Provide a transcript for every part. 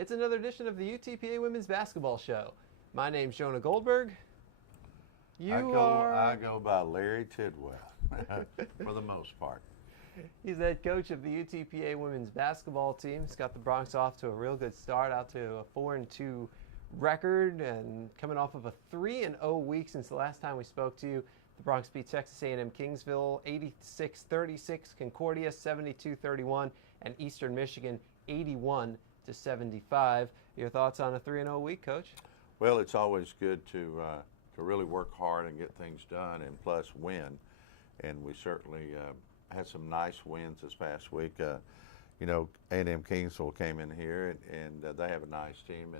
It's another edition of the UTPA Women's Basketball Show. My name's Jonah Goldberg. I go by Larry Tidwell for the most part. He's the head coach of the UTPA Women's Basketball team. He's got the Bronx off to a real good start, out to a 4-2 record, and coming off of a 3-0 week since the last time we spoke to you. The Bronx beat Texas A&M Kingsville 86-36, Concordia 72-31, and Eastern Michigan 81-75. Your thoughts on a 3-0 week, Coach? Well, it's always good to really work hard and get things done, and plus win. And we certainly had some nice wins this past week. You know, A&M Kingsville came in here, and they have a nice team,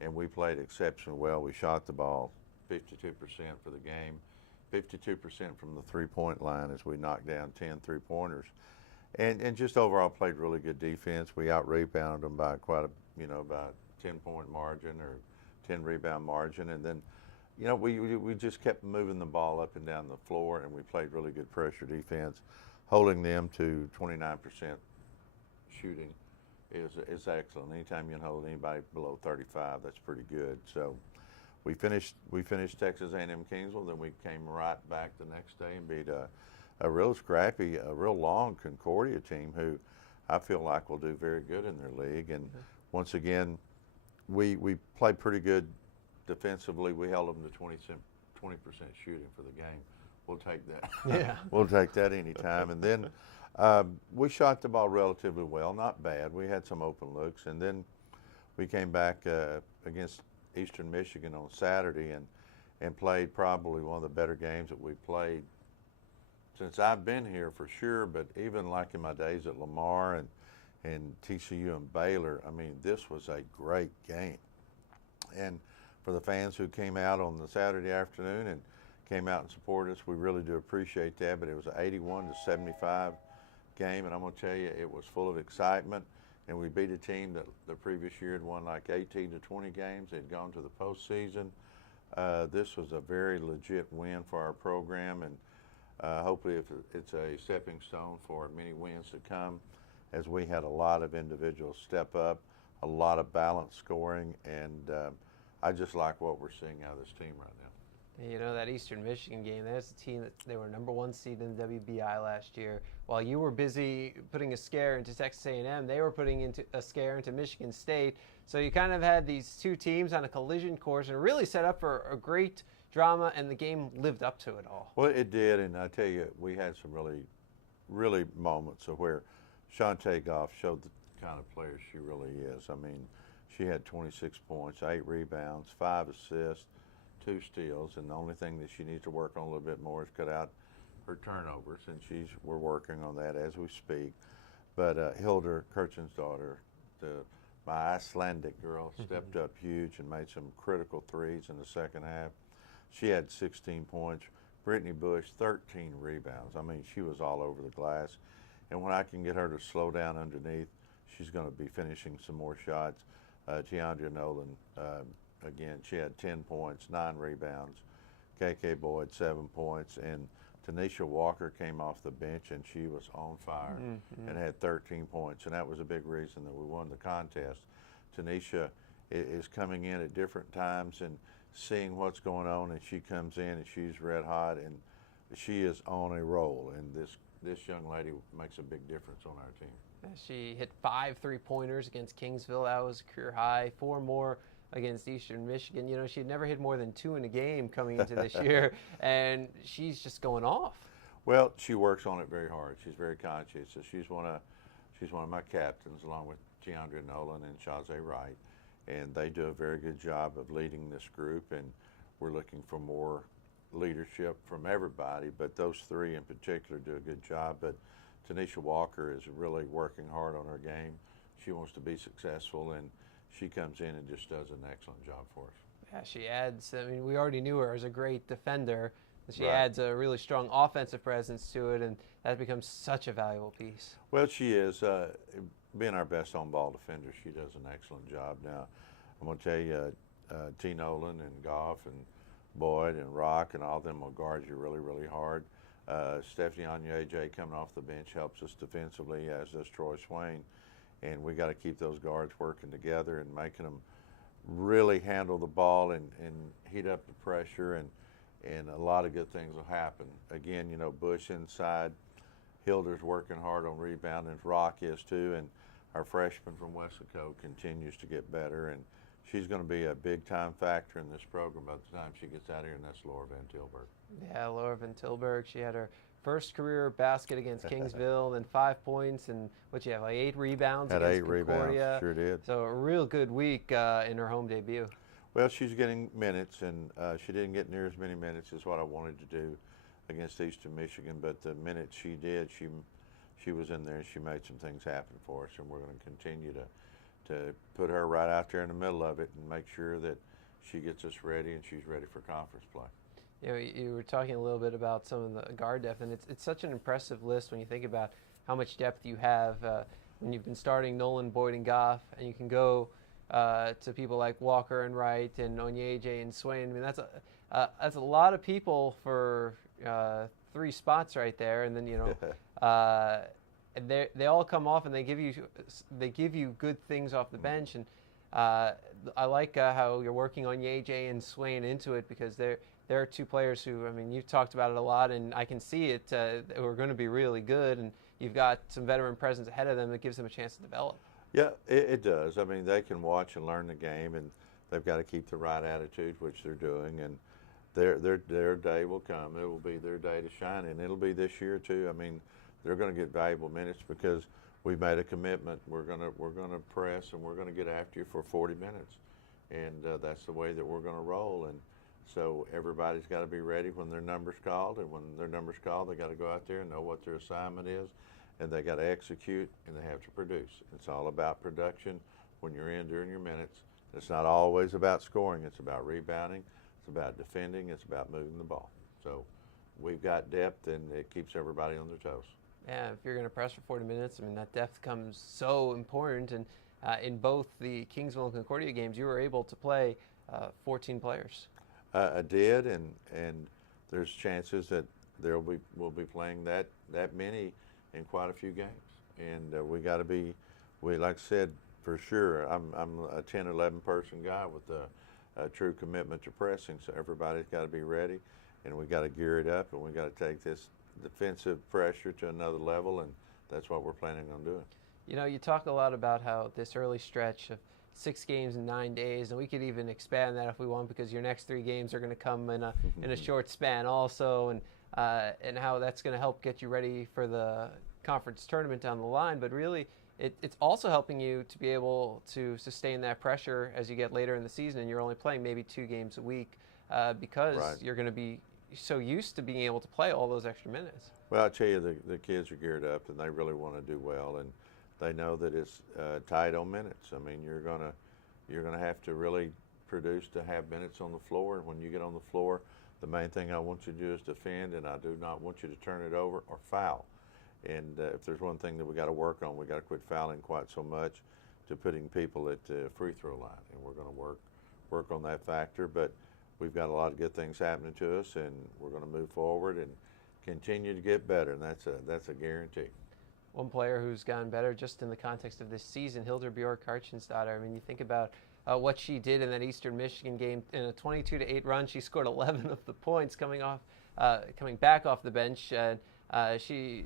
and we played exceptionally well. We shot the ball 52% for the game, 52% from the three-point line as we knocked down 10 three-pointers. And just overall played really good defense. We out-rebounded them by quite a, about 10-point margin or 10 rebound margin. And then, we just kept moving the ball up and down the floor, and we played really good pressure defense. Holding them to 29% shooting is excellent. Anytime you can hold anybody below 35, that's pretty good. So we finished Texas A&M Kingsville, then we came right back the next day and beat a real scrappy, a real long Concordia team who I feel like will do very good in their league. And once again, we played pretty good defensively. We held them to 20% shooting for the game. We'll take that. Yeah. We'll take that anytime. And then we shot the ball relatively well, not bad. We had some open looks. And then we came back against Eastern Michigan on Saturday and played probably one of the better games that we played since I've been here for sure, but even like in my days at Lamar and TCU and Baylor, I mean, this was a great game. And for the fans who came out on the Saturday afternoon and came out and supported us, we really do appreciate that. But it was an 81-75 game, and I'm going to tell you, it was full of excitement. And we beat a team that the previous year had won like 18 to 20 games. They'd gone to the postseason. This was a very legit win for our program, and hopefully it's a stepping stone for many wins to come, as we had a lot of individuals step up, a lot of balanced scoring, and I just like what we're seeing out of this team right now. You know, that Eastern Michigan game, that's a team that they were #1 seed in the WBI last year. While you were busy putting a scare into Texas A&M, they were putting into a scare into Michigan State. So you kind of had these two teams on a collision course and really set up for a great drama, and the game lived up to it all. Well, it did, and I tell you, we had some really moments of where Shantae Goff showed the kind of player she really is. I mean, she had 26 points, 8 rebounds, 5 assists, 2 steals, and the only thing that she needs to work on a little bit more is cut out her turnovers, and we're working on that as we speak. But Hilda Kirchen's daughter, my Icelandic girl, stepped up huge and made some critical threes in the second half. She had 16 points. Brittany Bush, 13 rebounds. I mean, she was all over the glass. And when I can get her to slow down underneath, she's going to be finishing some more shots. Tiandria Nolan, again, she had 10 points, 9 rebounds. KK Boyd, 7 points. And Tanisha Walker came off the bench, and she was on fire and had 13 points. And that was a big reason that we won the contest. Tanisha is coming in at different times and seeing what's going on, and she comes in and she's red hot, and she is on a roll. And this young lady makes a big difference on our team. She hit 5 3-pointers against Kingsville. That was a career high. 4 more against Eastern Michigan. You know, she'd never hit more than 2 in a game coming into this year, and she's just going off. Well, she works on it very hard. She's very conscientious. She's one of my captains, along with Tiandria Nolan and Shazay Wright, and they do a very good job of leading this group, and we're looking for more leadership from everybody, but those 3 in particular do a good job. But Tanisha Walker is really working hard on her game. She wants to be successful, and she comes in and just does an excellent job for us. Yeah, she adds, I mean, we already knew her as a great defender. She Right. adds a really strong offensive presence to it, and that becomes such a valuable piece. Well, she is. Being our best on-ball defender, she does an excellent job. Now, I'm going to tell you, T. Nolan and Goff and Boyd and Rock and all of them will guard you really, really hard. Stephanie Anya AJ coming off the bench helps us defensively, as does Troy Swain. and we got to keep those guards working together and making them really handle the ball and heat up the pressure, and a lot of good things will happen. Again, you know, Bush inside, Hilder's working hard on rebounding, Rock is too, and our freshman from Weslaco continues to get better, and she's going to be a big-time factor in this program by the time she gets out here, and that's Laura Van Tilburg. Yeah, Laura Van Tilburg, she had her first career basket against Kingsville, then 5 points, and what you have, like 8 rebounds Had against 8 Concordia. rebounds, sure did. So a real good week in her home debut. Well, she's getting minutes, and she didn't get near as many minutes as what I wanted to do against Eastern Michigan, but the minutes she did, she was in there and she made some things happen for us, and we're going to continue to put her right out there in the middle of it and make sure that she gets us ready and she's ready for conference play. You know, you were talking a little bit about some of the guard depth, and it's such an impressive list when you think about how much depth you have when you've been starting Nolan, Boyd, and Goff, and you can go to people like Walker and Wright and Onyeje and Swain. I mean, that's a lot of people for 3 spots right there, and then you know, and they all come off and they give you good things off the bench, and I like how you're working on Onyeje and Swain into it, because they're 2 players who, I mean, you've talked about it a lot, and I can see it. Who are going to be really good, and you've got some veteran presence ahead of them that gives them a chance to develop. Yeah, it does. I mean, they can watch and learn the game, and they've got to keep the right attitude, which they're doing, and their day will come. It will be their day to shine, and it'll be this year too. I mean, they're going to get valuable minutes because we've made a commitment. We're going to press, and we're going to get after you for 40 minutes, and that's the way that we're going to roll. And so everybody's got to be ready when their number's called, and when their number's called, they got to go out there and know what their assignment is, and they got to execute, and they have to produce. It's all about production when you're in during your minutes. It's not always about scoring. It's about rebounding. It's about defending. It's about moving the ball. So we've got depth, and it keeps everybody on their toes. Yeah, if you're going to press for 40 minutes, I mean, that depth comes so important. And in both the Kingsville and Concordia games, you were able to play 14 players. I did, and there's chances that we'll be playing that many in quite a few games. And we got to be, like I said, for sure, I'm a 10, 11 person guy with a true commitment to pressing, so everybody's got to be ready, and we got to gear it up, and we got to take this defensive pressure to another level, and that's what we're planning on doing. You know, you talk a lot about how this early stretch of 6 games in 9 days, and we could even expand that if we want, because your next 3 games are going to come in a short span also, and how that's going to help get you ready for the conference tournament down the line. But really, it's also helping you to be able to sustain that pressure as you get later in the season, and you're only playing maybe 2 games a week because Right. You're going to be so used to being able to play all those extra minutes. Well, I tell you, the kids are geared up, and they really want to do well, and they know that it's tight on minutes. I mean, you're gonna have to really produce to have minutes on the floor, and when you get on the floor, the main thing I want you to do is defend, and I do not want you to turn it over or foul. And if there's one thing that we got to work on, we got to quit fouling quite so much to putting people at the free throw line, and we're going to work on that factor. But we've got a lot of good things happening to us, and we're going to move forward and continue to get better, and that's a guarantee. One player who's gotten better just in the context of this season, Hilder Bjork-Karchenstadter. I mean, you think about what she did in that Eastern Michigan game in a 22-8 run. She scored 11 of the points coming back off the bench. She's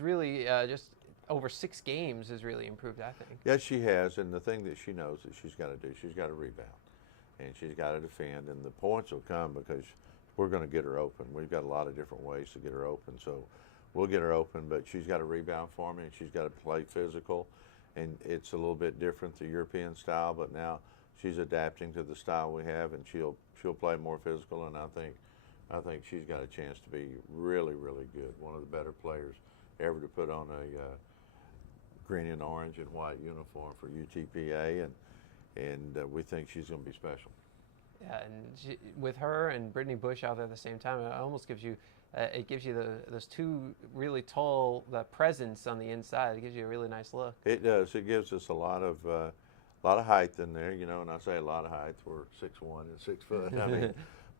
really just over 6 games has really improved, I think. Yes, she has, and the thing that she knows that she's got to do, she's got to rebound, and she's got to defend, and the points will come because we're going to get her open. We've got a lot of different ways to get her open, so we'll get her open, but she's got to rebound for me, and she's got to play physical, and it's a little bit different, the European style, but now she's adapting to the style we have, and she'll play more physical, and I think she's got a chance to be really, really good, one of the better players ever to put on a green and orange and white uniform for UTPA, and we think she's going to be special. Yeah, and with her and Brittany Bush out there at the same time, it almost gives you those 2 really tall presence on the inside. It gives you a really nice look. It does. It gives us a lot of height in there, you know. And I say a lot of height. We're 6'1" and 6 foot. I mean,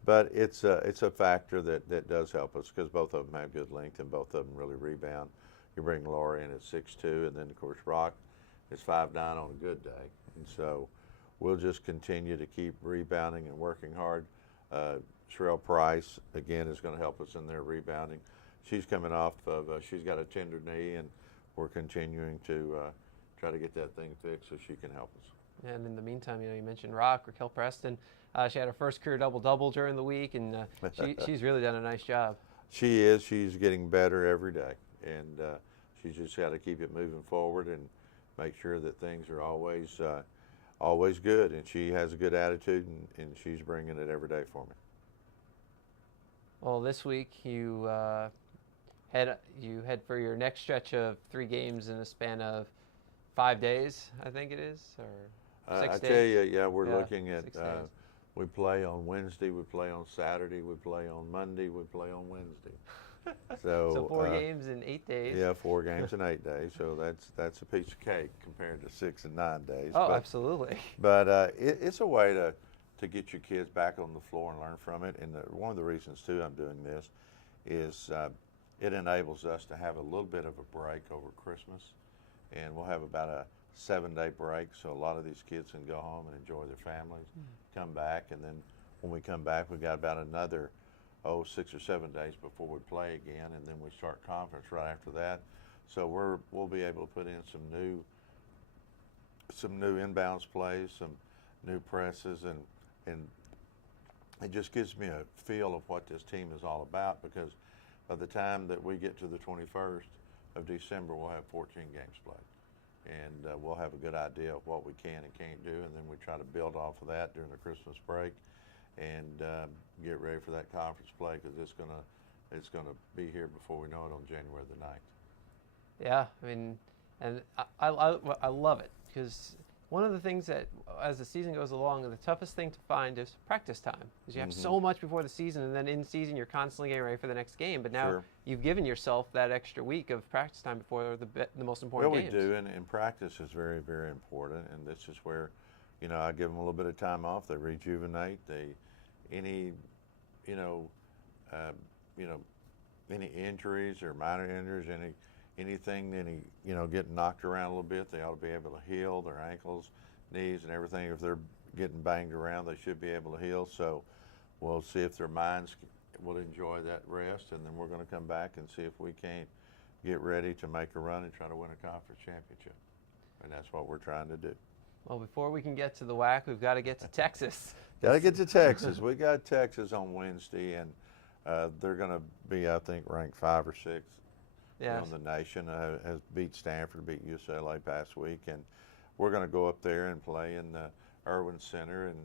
but it's a factor that does help us because both of them have good length and both of them really rebound. You bring Laura in at 6'2", and then of course Rock it's 5-9 on a good day. And so we'll just continue to keep rebounding and working hard. Sherelle Price, again, is going to help us in their rebounding. She's coming off of, she's got a tender knee, and we're continuing to try to get that thing fixed so she can help us. And in the meantime, you mentioned Raquel Preston. She had her first career double-double during the week, and she's really done a nice job. She is. She's getting better every day, and she's just got to keep it moving forward and make sure that things are always good. And she has a good attitude, and she's bringing it every day for me. Well, this week you head for your next stretch of 3 games in a span of 5 days, I think it is, or 6 days? I tell you, yeah, we're looking at. We play on Wednesday, we play on Saturday, we play on Monday, we play on Wednesday. So 4 games in 8 days. Yeah, 4 games in 8 days. So that's a piece of cake compared to 6 and 9 days. Oh, absolutely. But it's a way to get your kids back on the floor and learn from it. And one of the reasons too I'm doing this is it enables us to have a little bit of a break over Christmas, and we'll have about a 7-day break, so a lot of these kids can go home and enjoy their families, come back, and then when we come back, we've got about another 6 or 7 days before we play again, and then we start conference right after that. So we'll be able to put in some new inbounds plays, some new presses, and it just gives me a feel of what this team is all about, because by the time that we get to the 21st of December, we'll have 14 games played. And we'll have a good idea of what we can and can't do, and then we try to build off of that during the Christmas break and get ready for that conference play, because it's gonna be here before we know it on January the 9th. Yeah, I mean, and I love it, because one of the things that, as the season goes along, the toughest thing to find is practice time, because you have so much before the season, and then in season you're constantly getting ready for the next game. But now you've given yourself that extra week of practice time before the most important games. Well, we do, and practice is very, very important. And this is where, I give them a little bit of time off. They rejuvenate. Any injuries or minor injuries, anything, getting knocked around a little bit, they ought to be able to heal their ankles, knees, and everything. If they're getting banged around, they should be able to heal. So we'll see if their minds will enjoy that rest, and then we're going to come back and see if we can't get ready to make a run and try to win a conference championship. And that's what we're trying to do. Well, before we can get to the WAC, we've got to get to Texas. Got to get to Texas. We got Texas on Wednesday, and they're going to be, I think, ranked 5 or 6. Yes. On the nation, has beat Stanford, beat UCLA past week, and we're going to go up there and play in the Irwin Center, and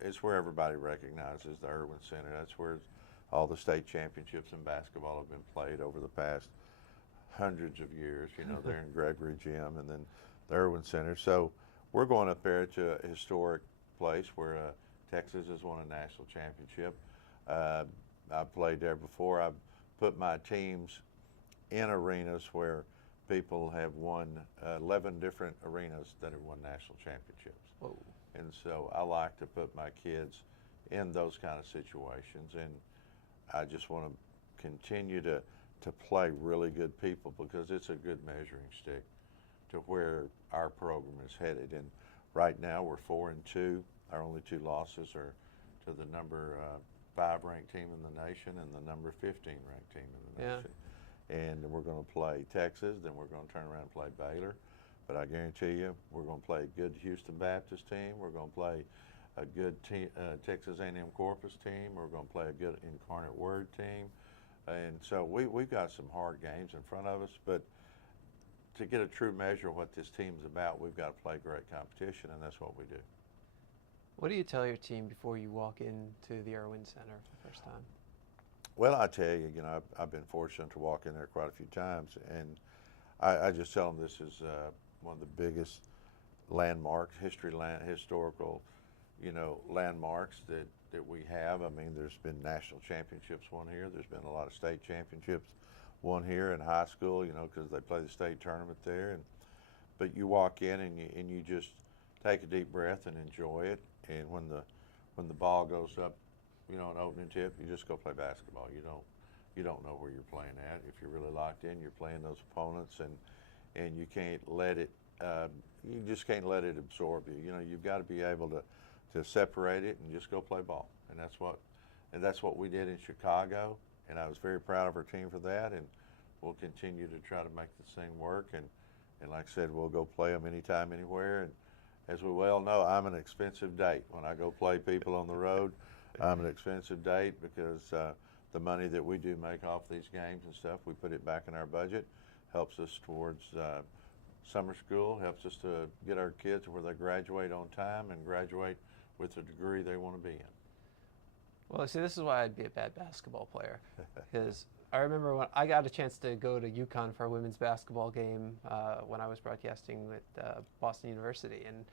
it's where everybody recognizes the Irwin Center. That's where all the state championships in basketball have been played over the past hundreds of years. They're in Gregory Gym and then the Irwin Center. So we're going up there to a historic place where Texas has won a national championship. I've played there before. I've put my teams in arenas where people have won 11 different arenas that have won national championships. Whoa. And so I like to put my kids in those kind of situations, and I just want to continue to play really good people, because it's a good measuring stick to where our program is headed. And right now we're 4-2. Our only 2 losses are to the number 5 ranked team in the nation and the number 15 ranked team in the nation. And we're going to play Texas, then we're going to turn around and play Baylor. But I guarantee you, we're going to play a good Houston Baptist team. We're going to play a good Texas A&M Corpus team. We're going to play a good Incarnate Word team. And so we've got some hard games in front of us. But to get a true measure of what this team's about, we've got to play great competition, and that's what we do. What do you tell your team before you walk into the Irwin Center for the first time? Well, I tell you, I've been fortunate to walk in there quite a few times, and I just tell them this is one of the biggest landmarks, historical, landmarks that we have. I mean, there's been national championships won here. There's been a lot of state championships won here in high school, because they play the state tournament there. But you walk in and you just take a deep breath and enjoy it. And when the ball goes up, an opening tip, you just go play basketball. You don't know where you're playing at. If you're really locked in, you're playing those opponents, and and you can't let it. You just can't let it absorb you. You know, you've got to be able to separate it and just go play ball, and that's what we did in Chicago, and I was very proud of our team for that, and we'll continue to try to make this thing work, and like I said, we'll go play them anytime, anywhere, and as we well know, I'm an expensive date. When I go play people on the road, I'm an expensive date because the money that we do make off these games and stuff, we put it back in our budget, helps us towards summer school, helps us to get our kids to where they graduate on time and graduate with the degree they want to be in. Well, see, this is why I'd be a bad basketball player, because I remember when I got a chance to go to UConn for a women's basketball game when I was broadcasting with Boston University, and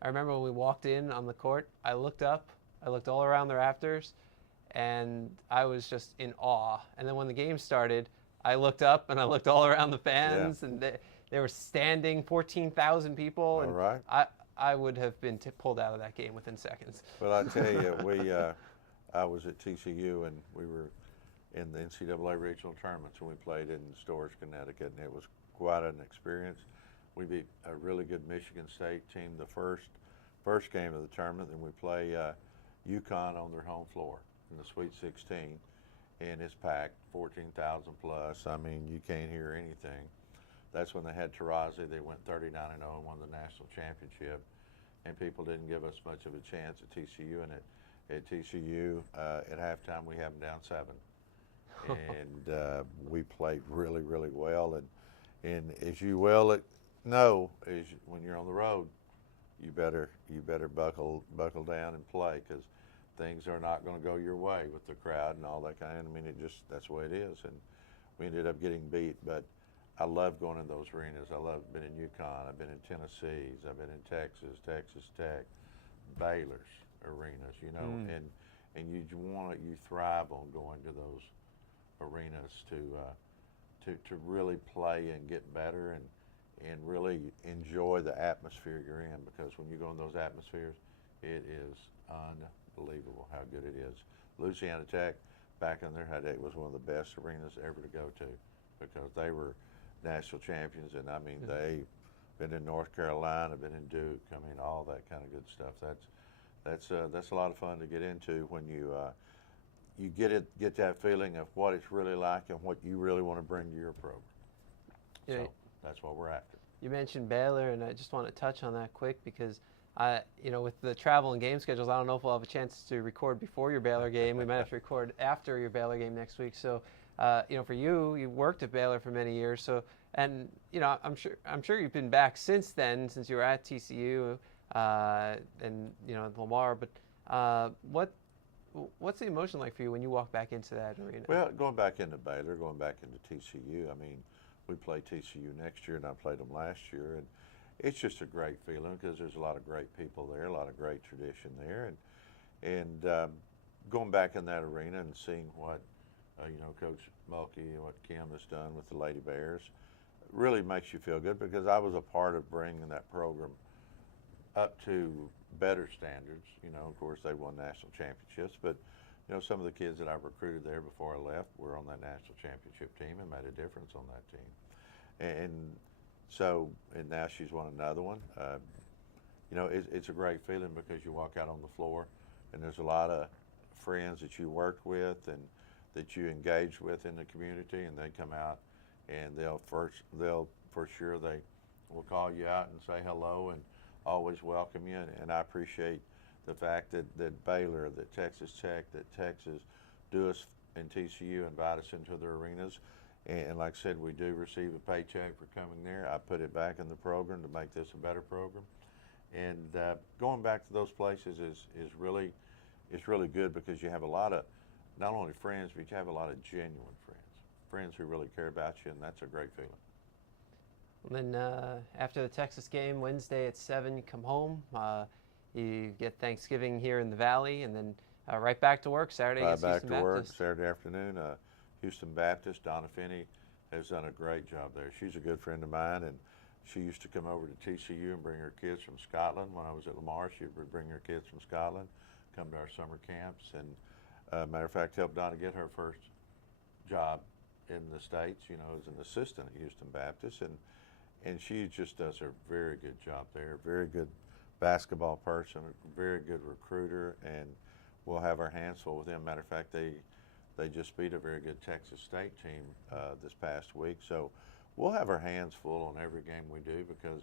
I remember when we walked in on the court, I looked up, I looked all around the rafters, and I was just in awe. And then when the game started, I looked up and I looked all around the fans, and they were standing, 14,000 people, and right. I would have been pulled out of that game within seconds. Well, I tell you, I was at TCU, and we were in the NCAA regional tournaments, and we played in Storrs, Connecticut, and it was quite an experience. We beat a really good Michigan State team the first game of the tournament, and we play UConn on their home floor in the Sweet 16, and it's packed, 14,000 plus. I mean, you can't hear anything. That's when they had Taurasi. They went 39-0 and won the national championship, and people didn't give us much of a chance at TCU. And at TCU, at halftime, we had them down 7, and we played really, really well. And as you well know, when you're on the road, you better buckle down and play, because things are not going to go your way with the crowd and all that kind. I mean, that's the way it is. And we ended up getting beat, but I love going in those arenas. I love being in UConn. I've been in Tennessee's. I've been in Texas, Texas Tech, Baylor's arenas. You know, and you thrive on going to those arenas to really play and get better and really enjoy the atmosphere you're in, because when you go in those atmospheres, it is unbelievable how good it is. Louisiana Tech, back in their heyday, was one of the best arenas ever to go to, because they were national champions, and I mean, they've been in North Carolina, been in Duke, I mean, all that kind of good stuff. That's a lot of fun to get into when you get that feeling of what it's really like and what you really want to bring to your program. Yeah. So that's what we're after. You mentioned Baylor, and I just want to touch on that quick, because with the travel and game schedules, I don't know if we'll have a chance to record before your Baylor game. We might have to record after your Baylor game next week. So, for you worked at Baylor for many years. So, and I'm sure you've been back since then, since you were at TCU and Lamar. But what's the emotion like for you when you walk back into that arena? Well, going back into Baylor, going back into TCU, I mean, we play TCU next year, and I played them last year, and it's just a great feeling, because there's a lot of great people there, a lot of great tradition there, and going back in that arena and seeing what Coach Mulkey and what Kim has done with the Lady Bears really makes you feel good, because I was a part of bringing that program up to better standards. Of course, they won national championships, but some of the kids that I recruited there before I left were on that national championship team and made a difference on that team. And now she's won another one. It's a great feeling, because you walk out on the floor and there's a lot of friends that you worked with and that you engaged with in the community, and they come out and they'll for sure they will call you out and say hello and always welcome you. And I appreciate the fact that Baylor, that Texas Tech, that Texas do us, and TCU invite us into their arenas. And like I said, we do receive a paycheck for coming there. I put it back in the program to make this a better program. And going back to those places is really good, because you have a lot of not only friends, but you have a lot of genuine friends who really care about you, and that's a great feeling. And then after the Texas game, Wednesday at 7, you come home. You get Thanksgiving here in the Valley, and then right back to work Saturday against Houston Baptist. Back to work Saturday afternoon. Houston Baptist, Donna Finney has done a great job there. She's a good friend of mine, and she used to come over to TCU and bring her kids from Scotland. When I was at Lamar, she would bring her kids from Scotland, come to our summer camps, and matter of fact, helped Donna get her first job in the States, as an assistant at Houston Baptist. and she just does a very good job there. Very good basketball person, a very good recruiter, and we'll have our hands full with them. Matter of fact, they just beat a very good Texas State team this past week. So we'll have our hands full on every game we do because,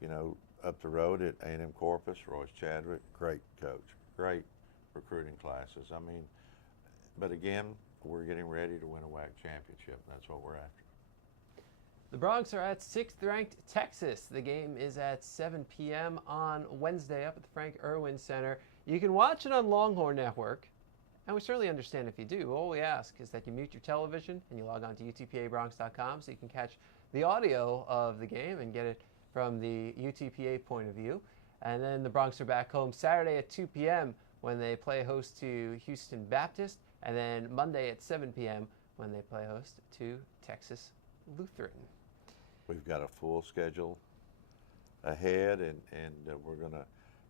you know, up the road at A&M Corpus, Royce Chadwick, great coach, great recruiting classes. I mean, but again, we're getting ready to win a WAC championship. That's what we're after. The Broncs are at 6th-ranked Texas. The game is at 7 p.m. on Wednesday up at the Frank Irwin Center. You can watch it on Longhorn Network, and we certainly understand if you do. All we ask is that you mute your television and you log on to UTPABronx.com so you can catch the audio of the game and get it from the UTPA point of view. And then the Broncs are back home Saturday at 2 p.m. when they play host to Houston Baptist, and then Monday at 7 p.m. when they play host to Texas Lutheran. We've got a full schedule ahead, and we're going to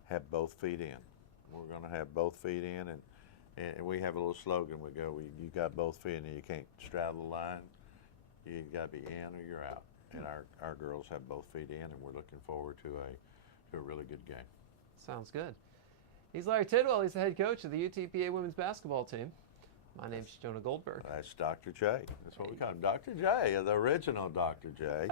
have both feet in. We're going to have both feet in, and we have a little slogan. We go, you got both feet in, you can't straddle the line. You got to be in or you're out. And our girls have both feet in, and we're looking forward to a really good game. Sounds good. He's Larry Tidwell. He's the head coach of the UTPA women's basketball team. My name's Jonah Goldberg. That's Dr. J. That's what we call him, Dr. J, the original Dr. J.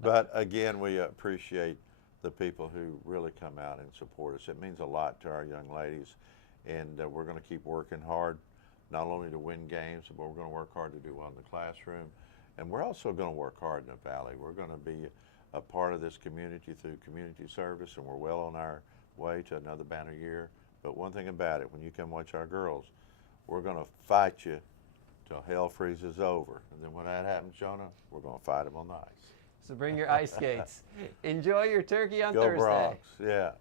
But again, we appreciate the people who really come out and support us. It means a lot to our young ladies, and we're going to keep working hard, not only to win games, but we're going to work hard to do well in the classroom. And we're also going to work hard in the Valley. We're going to be a part of this community through community service, and we're well on our way to another banner year. But one thing about it, when you come watch our girls, we're going to fight you till hell freezes over. And then when that happens, Jonah, we're going to fight them on the ice. So bring your ice skates. Enjoy your turkey on Go Thursday. Bronx, yeah.